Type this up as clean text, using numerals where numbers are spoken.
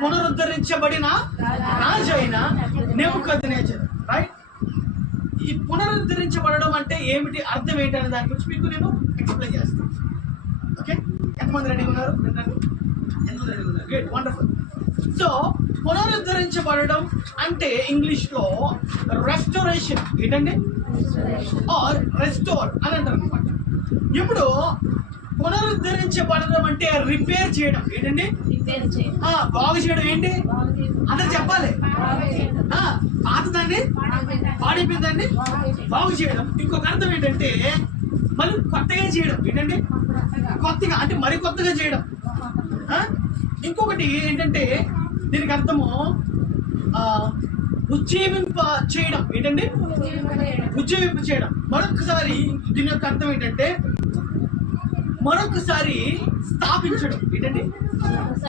పునరుద్ధరించబడిన రాజు అయిన నెబుకద్నెజరు. రైట్? ఈ పునరుద్ధరించబడడం అంటే ఏమిటి, అర్థం ఏంటి అనే దాని గురించి మీకు నేను ఎక్స్ప్లెయిన్ చేస్తాను. ఓకే, ఎంతమంది రెడీ ఉన్నారు? ఎంతమంది రెడీ ఉన్నారు? Great, wonderful. సో పునరుద్ధరించబడడం అంటే ఇంగ్లీష్ లో రెస్టోరేషన్ ఏంటండి, ఆర్ రెస్టోర్ అని అంటారు అనమాట. ఇప్పుడు పునరుద్ధరించబడడం అంటే రిపేర్ చేయడం ఏంటండి, బాగు చేయడం. ఏంటి అందరు చెప్పాలి? పాతదాన్ని పాడైపోయిందాన్ని బాగు చేయడం. ఇంకొక అర్థం ఏంటంటే మళ్ళీ కొత్తగా చేయడం. ఏంటంటే కొత్తగా అంటే మరి కొత్తగా చేయడం. ఇంకొకటి ఏంటంటే దీనికి అర్థము ఉజ్జీవింప చేయడం. ఏంటండి ఉజ్జీవింప చేయడం. మరొకసారి దీని యొక్క అర్థం ఏంటంటే మరొకసారి స్థాపించడం. ఏంటండి